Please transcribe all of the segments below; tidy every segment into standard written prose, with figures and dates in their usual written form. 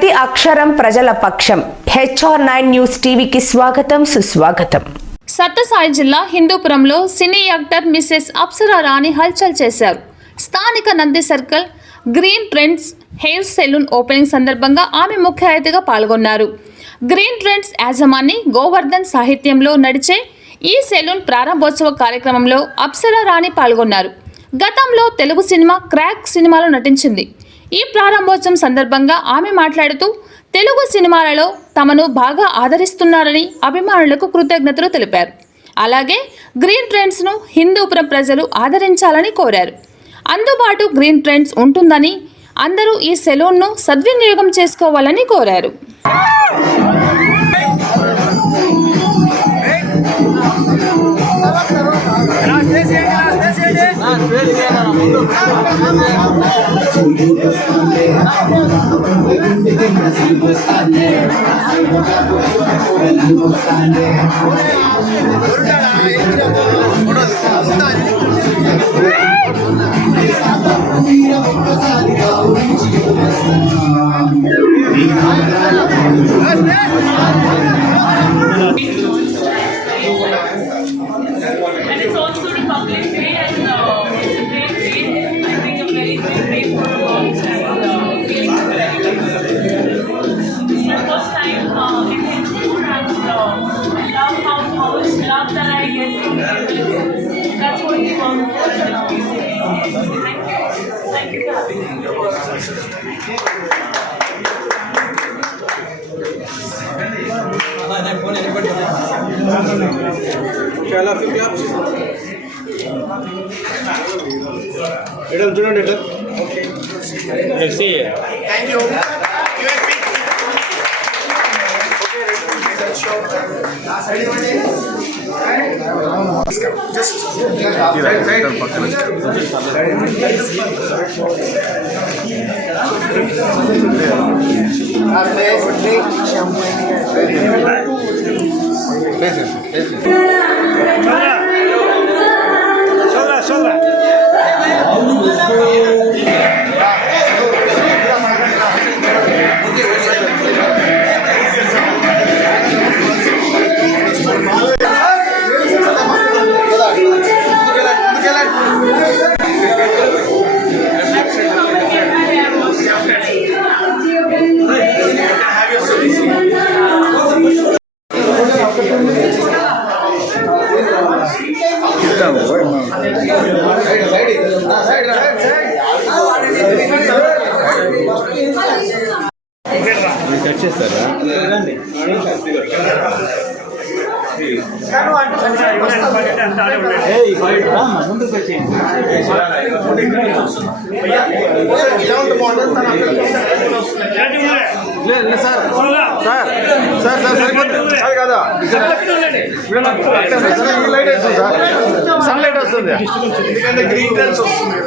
ప్రతి అక్షరం ప్రజల పక్షం. HR9 న్యూస్ టీవీకి స్వాగతం, సుస్వాగతం. సత్యసాయి జిల్లా హిందూపురంలో cine actor Mrs Apsara Rani హల్చల్ చేశారు. స్థానిక Nandi circle green trends hair salon opening సందర్భంగా ఆమె ముఖ్య అతిథిగా పాల్గొన్నారు. గ్రీన్ ట్రెండ్స్ యాజమాని గోవర్ధన్ సాహిత్యంలో నడిచే ఈ సెలూన్ ప్రారంభోత్సవ కార్యక్రమంలో అప్సరా రాణి పాల్గొన్నారు. గతంలో తెలుగు సినిమా క్రాక్ సినిమాలో నటించింది. ఈ ప్రారంభోత్సవం సందర్భంగా ఆమె మాట్లాడుతూ తెలుగు సినిమాలలో తమను బాగా ఆదరిస్తున్నారని అభిమానులకు కృతజ్ఞతలు తెలిపారు. అలాగే గ్రీన్ ట్రెండ్స్ను హిందూపురం ప్రజలు ఆదరించాలని కోరారు. అందుబాటు గ్రీన్ ట్రెండ్స్ ఉంటుందని అందరూ ఈ సెలూన్ను సద్వినియోగం చేసుకోవాలని కోరారు. And it's also the public day, and it's a great day. I think a very great day for works and feeling very good. It's my first time in Hindupur, and I love how much love that I get from people. That's what we want for, and it feels amazing. Thank you for having me. Shall I few claps? Idam chudandi idam. Okay. Let's see. Thank you.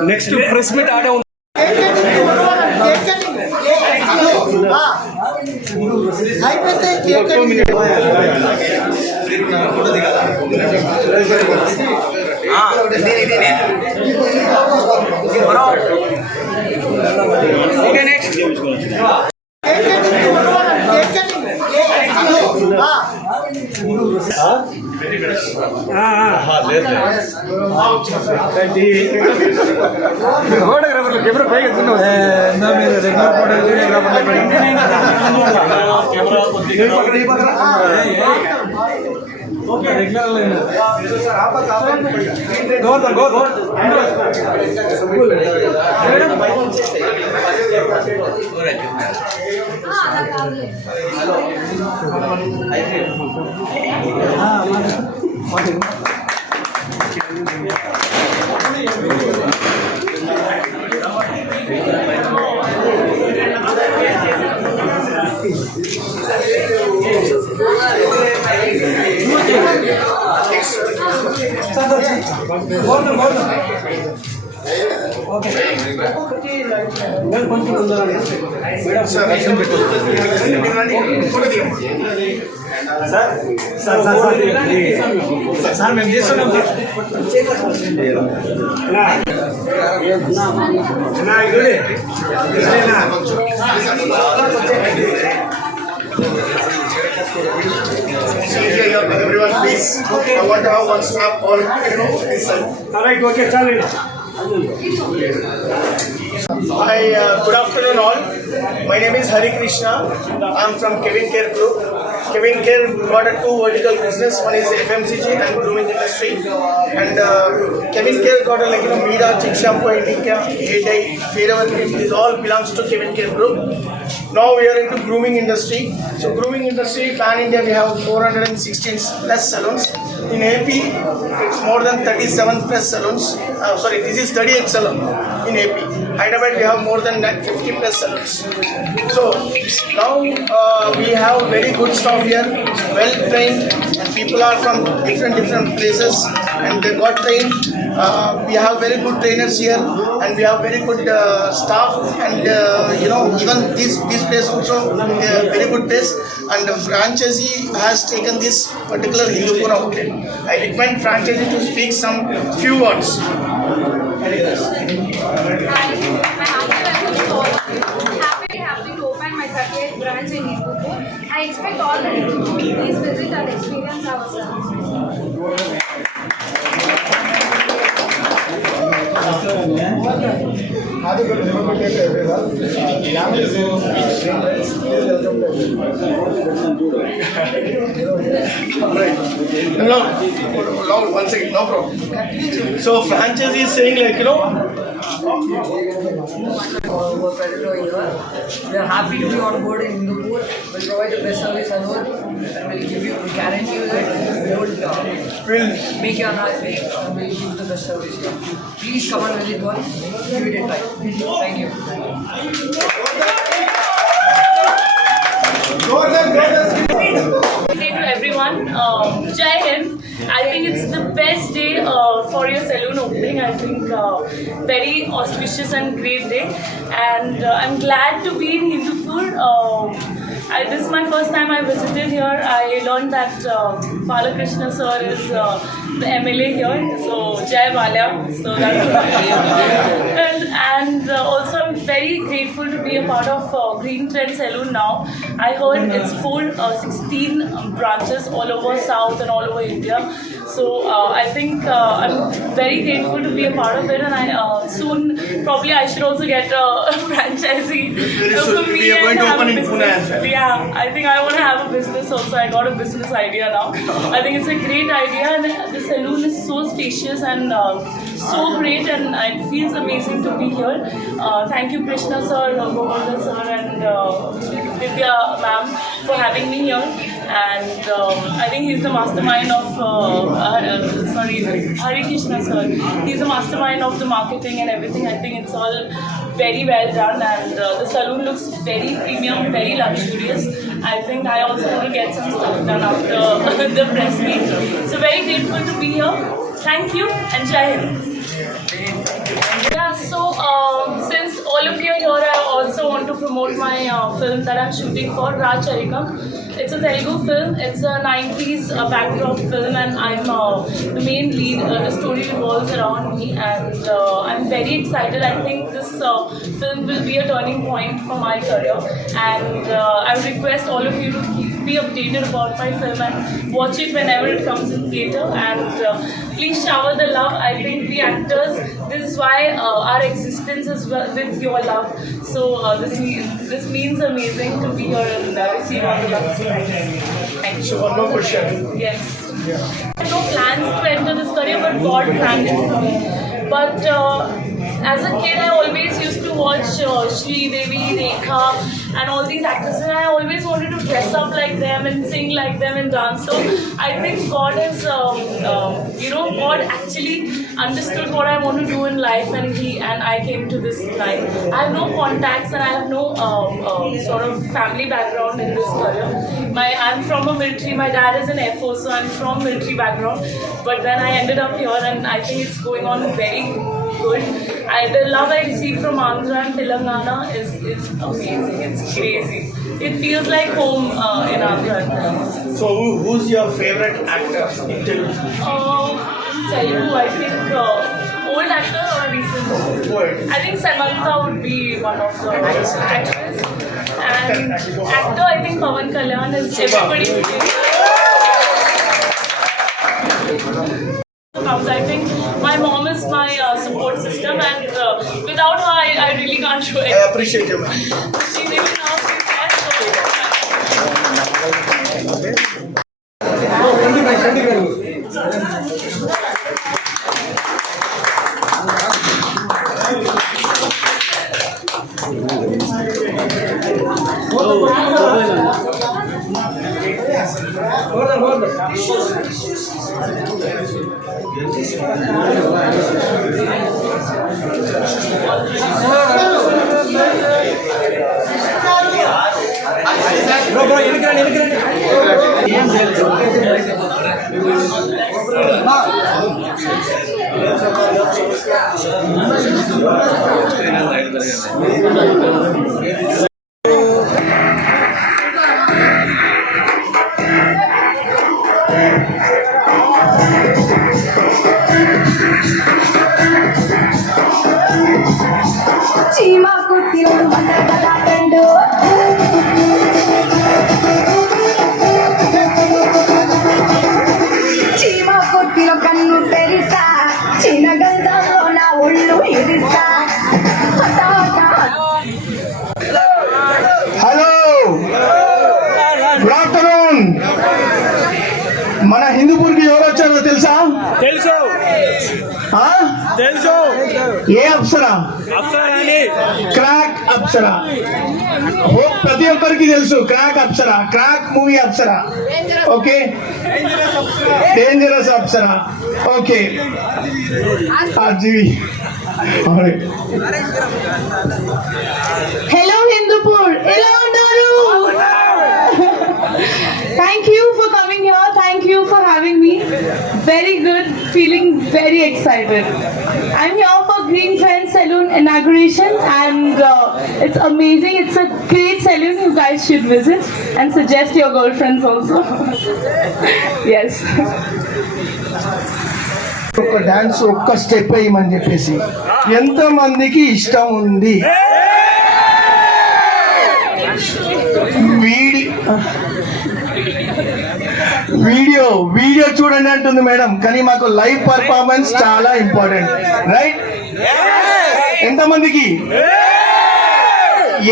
Next to press meet आड़े sir మేము చేస్తున్నాం everyone, please. I want to have one snap on this side. All right, okay, Charlie. Hi, good afternoon all. My name is Hari Krishna. I'm from Kevin Care Group. Kevin Care got a two vertical business. One is FMCG and grooming industry. And Kevin Care got a Mida, Chick Shampoo, Indica, Hair Dye, Fairwear Cream. This all belongs to Kevin Care Group. Now we are into grooming industry. So grooming industry, pan India, we have 416 plus salons. In AP, it's more than 37 plus salons. Sorry, this is 38 salon in AP. Hyderabad, we have more than 50 plus salons. So now we have very good staff here, well trained, and people are from different places, and they got trained. We have very good trainers here, and we have very good staff, and even this place also very good place. And the franchisee has taken this particular Hindupur outlet. I recommend franchisee to speak some few words. Happy to open my 38th branch in Hindupur. I expect all the Hindupur to please visit and experience our service. No, one second, no problem. So franchisee is saying We are happy to be on board in Hindupur. We'll provide the best service ever, and we'll guarantee you that we will make you unhappy, and we'll give you the best service here. Please come and visit once, give it a try. Thank you. Hey to everyone, Jai Hind. I think it's the best day for your saloon opening. I think very auspicious and great day, and I'm glad to be in Hindupur. This is my first time I visited here. I learned that Balakrishna sir is the MLA here, so Jai Balya. So that's and also I'm very grateful to be a part of Green Trend Saloon now. I heard it's 16 branches all over South and all over India. So I think I'm very grateful to be a part of it, and soon probably I should also get a franchisee. We are going to open in Pune as well. Yeah, I think I want to have a business also. I got a business idea now. I think it's a great idea, and the saloon is so spacious and so great, and it feels amazing to be here. Thank you, Krishna sir, Govardhan sir, and Divya ma'am for having me here. And I think he's the mastermind of Hari Krishna sir. He's the mastermind of the marketing and everything. I think it's all very well done, and the saloon looks very premium, very luxurious. I think I also want to get some stuff done after the press meet. So very grateful to be here. Thank you and Jai Hind. Yeah, so since all of you are here, I also want to promote my film that I'm shooting for, Raj Charikam. It's a Telugu film. It's a 90s backdrop film, and I'm the main lead. The story revolves around me, and I'm very excited. I think this film will be a turning point for my career, and I would request all of you to be updated about my film and watch it whenever it comes in theatre, and please shower the love. I think the actors, this is why our existence is with your love. So this means amazing to be here and receive all the love. Thank you. So one more question. Yes. I had no plans to enter this career, but God planned it for me. But as a kid, I always used to watch Sri Devi, Rekha, and all these actresses, and I always wanted to dress up like them and sing like them and dance. So I think God has, God actually understood what I want to do in life, and I came to this line. I have no contacts, and I have no sort of family background in this career. I'm from a military. My dad is an Air Force, so I'm from military background. But then I ended up here, and I think it's going on very good. The love I receive from Andhra and Telangana is amazing. It's crazy. It feels like home in Andhra and Telangana. So who's your favorite actor in Telugu? Telugu, I think old actor or recent? Old. I think Samantha would be one of the actors. And actor, I think Pawan Kalyan is everybody's favorite. I think my mom is my support system, and without her, I really can't do I it. appreciate you. She's even now she's there, so చీమ కుర్తిలో మండగలండు చీమ కుర్తిలో కన్ను Teresa చిన్న గంధంలో నా ఒళ్ళు ఇరిసా hello good afternoon. మన హిందూపూర్కి ఎవరు వచ్చారో తెలుసా? తెలుసు ఆ? తెలుసు ఏ అప్సరా? అప్సరాని క్రాక్ అప్సరా. ప్రతి ఒక్కరికి తెలుసు crack Apsara. Crack movie Apsara. Okay, dangerous Apsara. Okay, జీవి. Hello Hindupur, ఎలా ఉన్నారు? Thank you for coming here. Thank you for having me. Very good, feeling very excited. I'm here for Green Trend Saloon inauguration, and it's amazing. It's a great saloon. You guys should visit and suggest your girlfriends also. Yes. ఒక dance ఒక్క step వేయమని చెప్పేసి ఎంత మందికి ఇష్టం ఉంది? Video చూడండి అంటుంది మేడం, కానీ మాకు లైవ్ పర్ఫార్మెన్స్ చాలా ఇంపార్టెంట్, రైట్? ఎంతమందికి?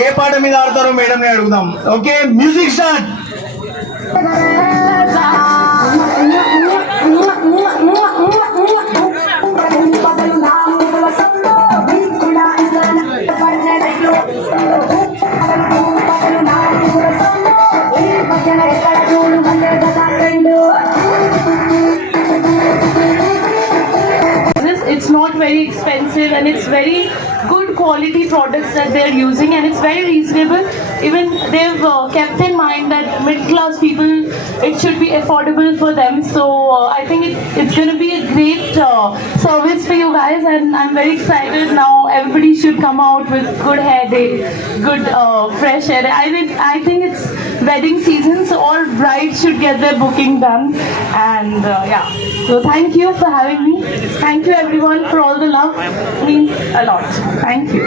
ఏ పాట మీద ఆడతారో మేడం ని అడుగుదాం. Okay, music start. It's not very expensive, and it's very good quality products that they're using, and it's very reasonable. Even they've kept in mind that mid-class people, it should be affordable for them. So I think it's going to be a great service for you guys, and I'm very excited. Now everybody should come out with good hair day, good fresh hair. I think it's wedding season, so all brides should get their booking done. And yeah, so thank you for having me. Thank you everyone for all the love. It means a lot. Thank you.